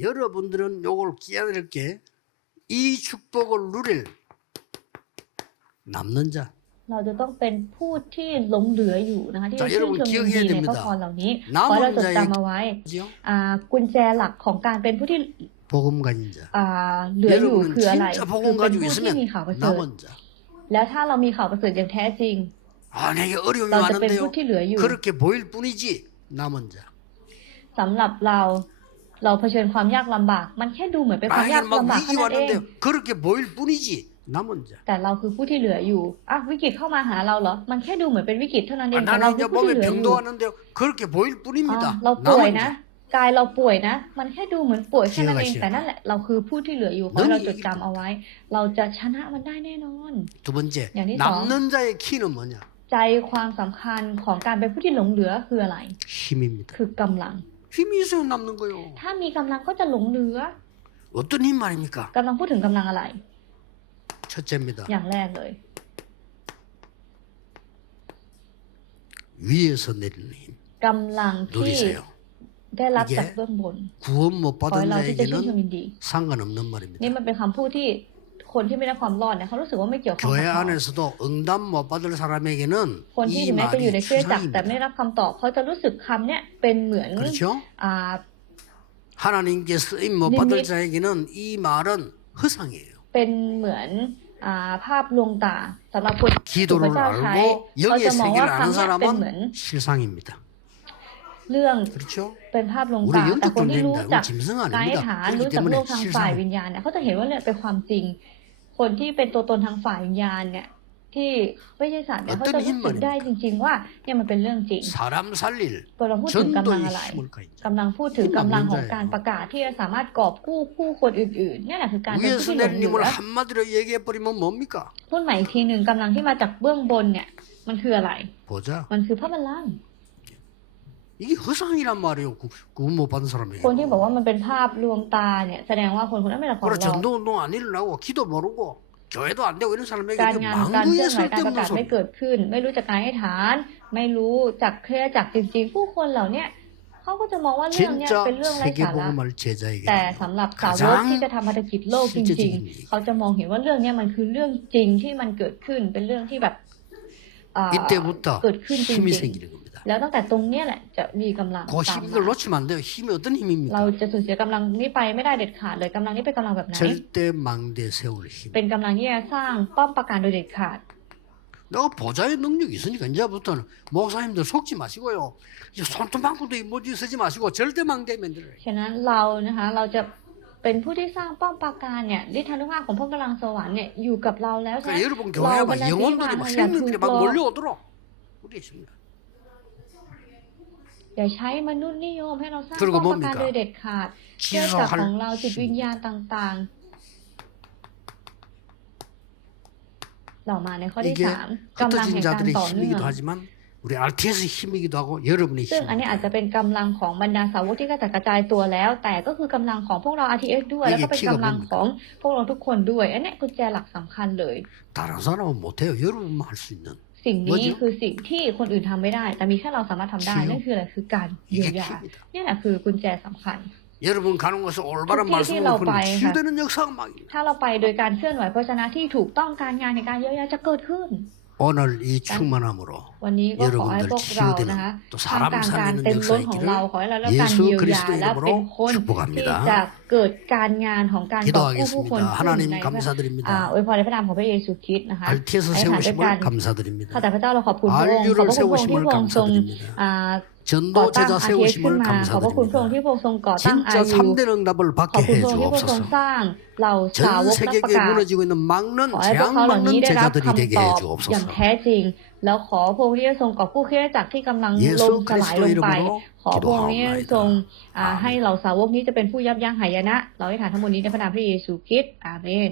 여러분들은 요걸 끼어들게 이 축복을 누릴 남는 자. เราจะต้องเป็นผู้ที่หลงเหลืออยู่นะคะที่ จะ จะชื่นชม 여러분 ยินดี 기억해야 ในพระ 됩니다. พรเหล่านี้ 남은 ขอให้เราจด 자의 จำเอาไว้ 그죠? อ่ากุญแจหลักของการเป็นผู้ที่ 복음 가진 자. อ่าเหลืออยู่ 여러분은 คืออะไร 진짜 คือ 복음 เป็น 가지고 ผู้ที่มี 있으면 ข่าวประเสริฐ 남은 자. แล้วถ้าเรามีข่าวประเสริฐอย่างแท้จริง 아, 내게 어려움이 เราจะเป็นผู้ 많은데요. ที่เหลืออยู่ 그렇게 보일 뿐이지 남은 자. สำหรับเรา เราเผชิญความยากลำบาก มันแค่ดูเหมือนเป็นความยากลำบากเท่านั้นเองแต่เราคือผู้ที่เหลืออยู่อะวิกฤตเข้ามาหาเราเหรอ มันแค่ดูเหมือนเป็นวิกฤตเท่านั้นเองแต่เราคือผู้ที่เหลืออยู่เราป่วยนะกายเราป่วยนะ มันแค่ดูเหมือนป่วยแค่นั้นเอง แต่นั่นแหละ เราคือผู้ที่เหลืออยู่เพราะเราจดจำเอาไว้ เราจะชนะมันได้แน่นอนอย่างที่สองใจความสำคัญของการเป็นผู้ที่หลงเหลือคืออะไร คือกำลัง 힘이 있어야 남는 거요. ถ้ามีกำลังก็จะหลงเหลือ 어떤 힘 말입니까? กำลังพูดถึงกำลังอะไร 첫째입니다. อย่างแรกเลย 위에서 내리는 힘 กำลังที่ 누리세요. ได้รับ 이게 จากเบื้องบน 구원 못 ขอให้ 받은 เราที่จะชื่นชม 자에게는 ยินดี 상관없는 นี่ 말입니다. มันเป็นคำพูดที่ คนที่ไม่ได้ความรอดเนี่ยเขารู้สึกว่าไม่เกี่ยวข้อง 교회 กับเขา 안에서도 응답 못 받을 사람에게는 คนที่ 이 ถึงแม้จะอยู่ 말이 ในเครือจักรแต่ไม่ 주상입니다. รับคำตอบเขาจะรู้สึกคำเนี่ยเป็นเหมือน 그렇죠? อ่า 하나님께 쓰임 못 네, 받을 네. 자에게는 이 말은 허상이에요. เป็นเหมือนอ่าภาพลวงตาสำหรับคนที่พ 기도를 ระเจ้าใช้ 알고 เขา 영의 จะมองว่า 세계를 คำ 아는 เนี่ยเป็นเหมือน 사람은 실상입니다. เรื่อง 그렇죠? เป็นภาพลวง 우리 ตา แต่คน 영적 ที่รู้ 존재입니다. จัก 우리 짐승 กาย 아닙니다. ฐาน 그렇기 รู้จักโล 때문에 กทางฝ่าย 실상 วิญญาณเนี่ยเขาจะเห็นว่าเนี่ยเป็นความจริง คนที่เป็นตัวตนทางฝ่ายญาณเนี่ย ที่วิทยาศาสตร์เนี่ยเขาจะพิสูจน์ได้จริง ๆ ว่าเนี่ยมันเป็นเรื่องจริงตัวเราพูดถึงกำลังอะไรกำลังพูดถึงกำลังของการประกาศที่จะสามารถกอบกู้ผู้คนอื่นๆนี่แหละคือการเป็นผู้นำเหนือพูดใหม่อีกทีหนึ่งกำลังที่มาจากเบื้องบนเนี่ย มันคืออะไรมันคือพระบัลลังก์ 이게 허상이란 말이에요. 구- 구원 못 받은 사람에게. คนที่บอกว่ามันเป็นภาพลวงตาเนี่ย แสดงว่าคนคนนั้นไม่รับความ 그래 รอด 전도 운동 안 일어나고 기도 모르고 교회도 안 되고 이런 사람에게 การ 이게 งานการเคลื่อนไหว 망구에 การประ 쓸데없는 กาศไม่ 소리. เกิดขึ้น ไม่รู้จักการให้ฐาน ไม่รู้จักเครือจักรจริง ๆ ผู้คนเหล่าเนี้ยเขาก็จะมองว่าเรื่องเนี้ย 진짜 เป็นเรื่องไร้สาระ 세계복음을 제자에게 แต่สำหรับสาวกที่จะทำภารกิจโลกจริง ๆ เขาจะมองเห็นว่าเรื่องเนี้ยมันคือเรื่องจริงที่มันเกิดขึ้น เป็นเรื่องที่แบบอ่า 이때부터 เกิดขึ้นจ 힘이 ริง 생기는 겁니다. 다. ๆ แล้วตั้งแต่ตรงเนี้ยแหละจะมีกำลัง 그 ตาม 힘을 มา 놓치면 안 돼요. 힘이 어떤 เรา 힘입니까? จะสูญเสียกำลังนี้ไปไม่ได้เด็ดขาดเลยกำลังนี้เป็นกำลังแบบไหน 절대 망대 세울 힘. เป็นกำลังที่จะสร้างป้อมปราการโดยเด็ดขาด 내가 보좌의 능력이 있으니까 이제부터는 목사님들 속지 마시고요. 이 손톱만큼도 이모지 쓰지 마시고 절대 망대 만들어요. ฉะนั้นเรานะคะ เราจะเป็นผู้ที่สร้างป้อมปราการเนี่ยฤทธานุภาพของพระกำลังสวรรค์เนี่ยอยู่กับเราแล้วใช่ไหม 그러니까 여러분 เรา 교회에 บร 막 รดาที่มา 영혼들이 막 อย่าถู 생명들이 ก 막 หลอก อย่าใช้มนุษย์นิยมให้เราสร้าง 그리고 ป้อมปราการ 뭡니까? โดยเด็ดขาดเชื่อจักร 지속할 ของเราจิตวิญ 힘. ญาณต่างๆเหล่ามาในข้อที่ 이게 สามกำลัง 흩어진 แห่งการ 자들의 ต่อเนื่อง 힘이기도 하지만 우리 RTS 힘이기도 하고 여러분의 ซึ่งอันนี้อาจ 힘입니다. จะเป็นกำลังของบรรดาสาวกที่กระจัดกระจายตัวแล้ว แต่ก็คือกำลังของพวกเรา RTX ด้วย แล้วก็เป็นกำลังของพวกเราทุกคนด้วย อันนี้กุญแจหลักสำคัญเลย 다른 사람은 못해요. 여러분만 할 수 있는. สิ่งนี้ ว่าจะ คือสิ่งที่คนอื่นทำไม่ได้ แต่มีแค่เราสามารถทำได้ ชิว นั่นคืออะไรคือการเยีย 이게 วยา 킵니다. นี่แหละคือกุญแจสำคัญ 여러분 가는 곳에 올바른 특히 말씀을เรา 그러면 ไปค่ะ 치유되는 역사가 막 ถ้าเราไปโดยการเคลื่อนไหวพระชนะที่ถูกต้องการงานในการเยียวยาจะเกิดขึ้น 오늘 이 충만함으로 여러분들 치유되는 또 사람 살리는 역사 있기를 예수 그리스도 이름으로 축복합니다. 기도하겠습니다. 하나님 감사드립니다. 알티에서 세우심을 감사드립니다. 알류를 세우심을 감사드립니다. ก่อตั้งอาเยสขึ้นมาขอบพระคุณพระองค์ที่พระองค์ทรงก่อตั้งอายุขอบพระองค์ที่พระองค์ทรงสร้างเหล่าสาวกนักประกาศขอให้พวกเขาเหล่านี้ได้รับคำตออย่างแท้จริง แล้วขอพระองค์ที่ทรงกอบกู้เครียดจักรที่กำลังล้มสลายลงไป ขอพระองค์นี้ทรงให้เหล่าสาวกนี้จะเป็นผู้ยับยั้งหายนะ เราให้ฐานทั้งหมดนี้ในพระนามพระเยซูคริสต์อาเมน